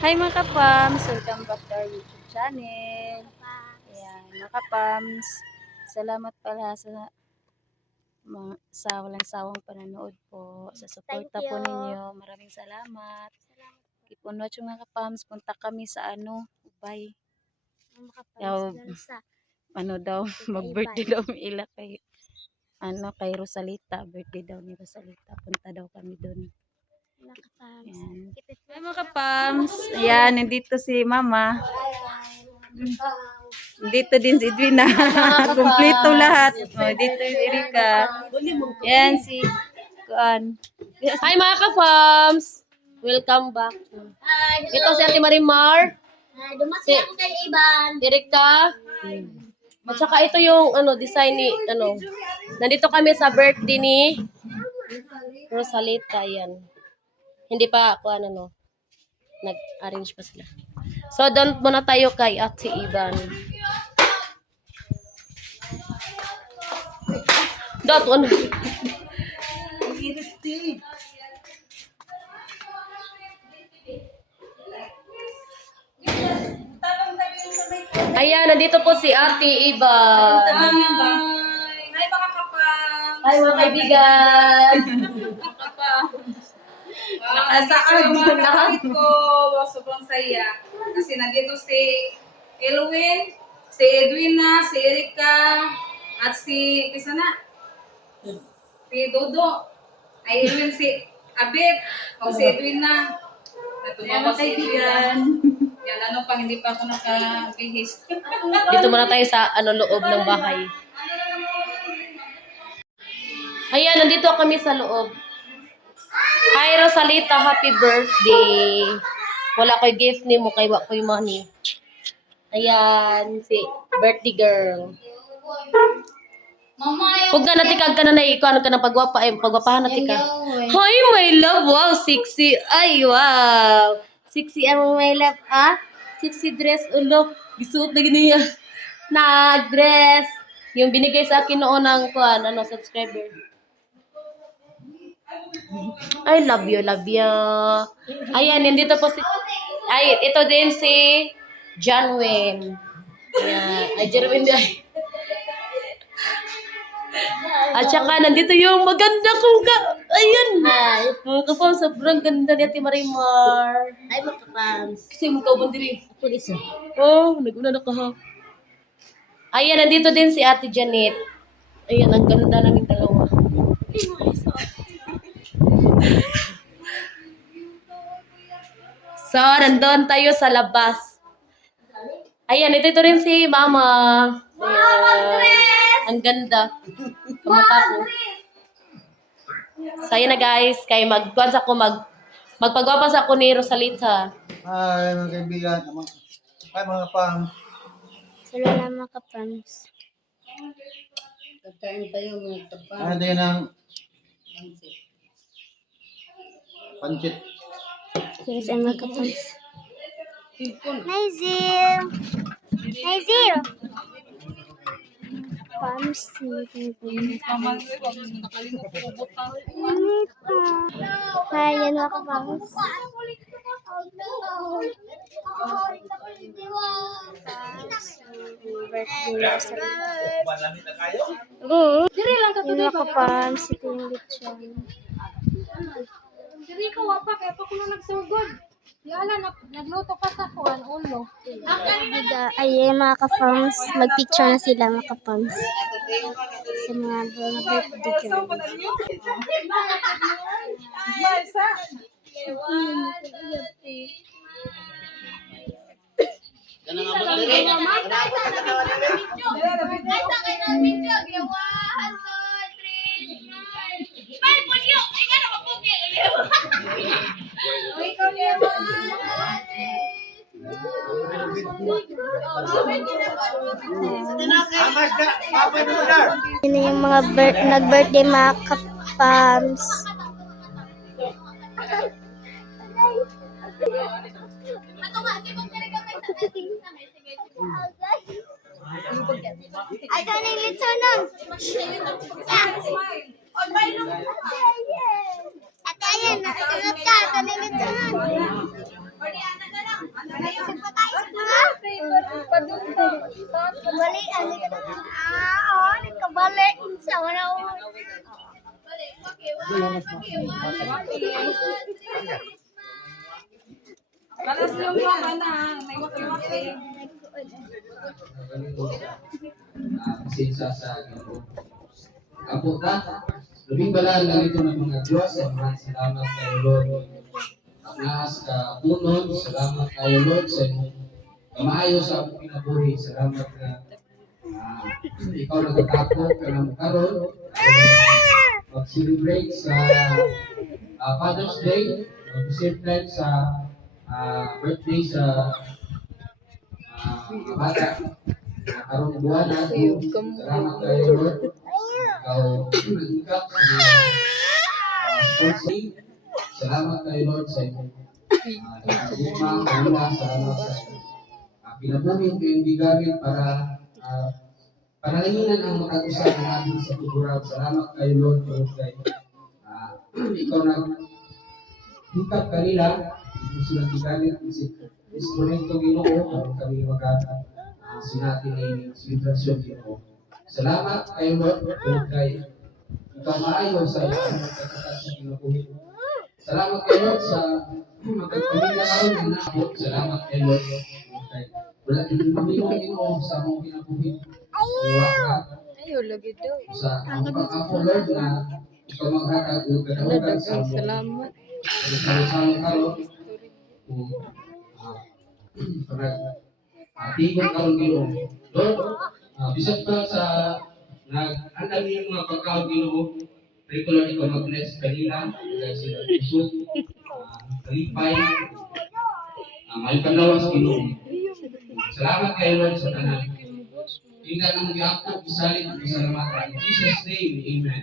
Hi mga kapams! Welcome back to our YouTube channel. Ayan, mga kapams. Salamat pala sa mga, sa walang sawang pananood po. Sa suporta po ninyo. Maraming salamat. Keep on watching mga kapams. Punta kami sa ano, Ubay. Sa Ano daw, mag-birthday daw ila kay ano kay Rosalita. Birthday daw ni Rosalita. Punta daw kami doon. Ayan. Hi mga kapams. Ayan, nandito si Mama. Dito din si Edwina. Kompleto lahat. Oh, dito si Erika. Yan si Kuan. Hi mga ka-fams! Welcome back. Ito si Ate Marimar, Dumati ako kay Iban. Erika. At saka ito yung ano design ni ano. Nandito kami sa birthday ni Rosalita yan. Hindi pa ako ano no. Nag-arrange pa sila. So doon muna tayo kay Ate Iban. Dot ano? Ayan, nandito po si Ate Iban. Hi mga kapams. Kaibigan. Nakasaan yung lahat ko. Sobrang saya. Kasi nandito si Elwin, si Edwina, si Erika, at si, kisa na? Si Dodo. Ay, Elwin, si Abib, o si Edwina. Natumawa si kaibigan. Yan, ano pa, hindi pa ako nakabihis. Dito muna tayo sa ano loob ng bahay. Ayan, nandito kami sa loob. Rosalita, happy birthday. Wala ko'y gift ni mo kay wa ko'y money. Ayan, si birthday girl. Huwag ka natikag ka na na ikaw ano ka na pagwapa ay pagwapahan natin ka. Hi my love, wow, sexy. Ay wow. Sexy ang my love, ah? Sexy dress, ulo. Gisuot na giniya. Nag-dress. Yung binigay sa akin noon ng kuan, ano, subscriber. I love you, love you. Ayan, nandito po si... Ay, ito din si John Wayne. Ayan. Ay, Jerwin din. At saka, nandito yung maganda kong ka... Ayan. Hi. Mga kapam, sobrang ganda ni Ate Marimar. Hi mga kapams. Kasi mukha mo diri. Ako isa. Oh, naguna na ka ha. Ayan, nandito din si Ate Janet. Ayan, ang ganda ng dalawa. So, nandun tayo sa labas. Ayan, ito, ito rin si Mama. Ayan. Ang ganda. Kamukha ko. So, ayan na guys. Kaya magkuhan sa ko, mag, magpagwapas ako ni Rosalita. Hi mga kaibigan. Mga- Hi mga pam. Salamat mga kapams. Ano din ang pancit. Sige sa mga kapams. Hi Zil. Hi Zil. Pams. Hi, yan mga kapams. Birthday na sa Oo. Diri lang ka mga kapams. Ito yung lechon. Diri ka wapa kaya pa kuno nagsugod. Yala nag nagluto pa sa kuan ulo. Ay mga ka-farms, mag-picture na sila mga ka-farms. Sa mga mga birthday girl. Yun na yung mga bir- nag-birthday mga ka-farms. Ay, ito na yung lechon nun. Balas yung mga na, may waki-waki. Sinsa sa Apo ta, labing bala lang ito ng mga Diyos. Maraming salamat kayo, Lord. Nahas ka punod, salamat kayo, Lord, sa inyong maayo sa aming pinabuhi. Salamat na uh, ikaw nagtatapo ka ng karoon. Mag-celebrate sa ah, Father's Day. Mag-celebrate sa ah, birthday sa ah, mga bata. Karong buwan natin. Salamat kayo, Lord. Ikaw nag-ikap sa ah, team. Salamat kayo, Lord, sa inyong uh, luma, kalula, salamat sa uh, pinabuhin ko yung para uh, panalinginan ang makagusan natin sa kultura. Salamat kayo, Lord, Lord, kay uh, ikaw na hikap kanila, hindi sila gigamit, kasi instrumento ginoo, para kami magkata uh, sinatin ni selebrasyon ginoo. Salamat kayo, Lord, Lord, kay ikaw maayo sa pagkakatas sa kinabuhi. Salamat kayo Lord sa magkagpamilya karon na naabot. Salamat kayo Lord. Okay. Wala din mamilong ginoo sa mong kinabuhi. Uwa ka. Sa ang pag-ako Lord na ikaw maghatag o kadahugan sa mong salamat. Ah, parang atigon karon ginoo. Lord, ah, bisag pa sa nag-andam niyo mga pagkaon ginoo. Lang ikaw mag-bless kanila, kaya sila isut, uh, kalipay, uh, may panawas ginoo. Salamat kayo Lord sa tanan. Tingnan ang giako, isalit, salamat. In Jesus' name, Amen.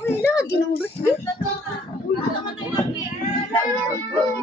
Uy, lang, ginamot mo. Ba't ginamot mo? Kaya naman ako na. Birthday, birthday.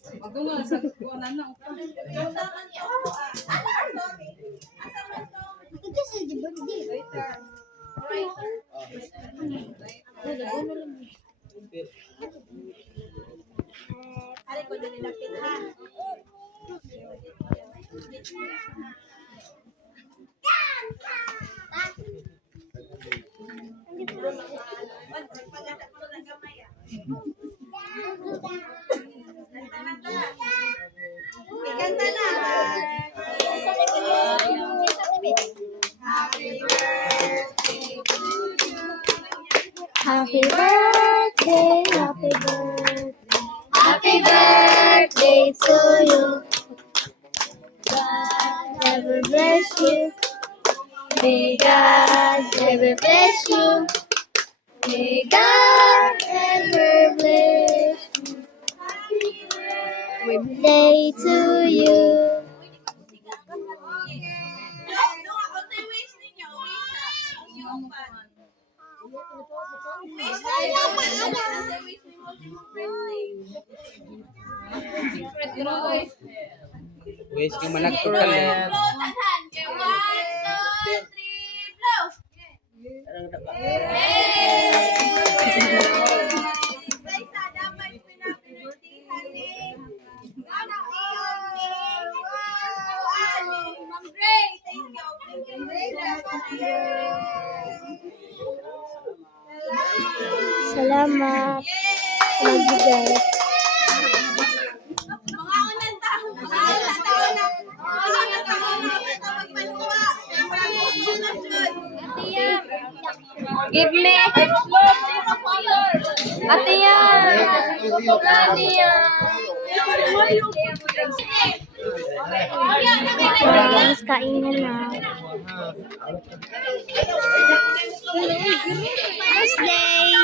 Magdungo sa kuwanan na. Ito sa di birthday. Happy happy birthday to you. God ever bless you. May God ever bless you. May God ever bless you. Happy birthday to you. Wish ka manakto ka lang. Salamat. Magbigay. Give me. Ate yan. Ate yan. Guys, kainan na. Birthday!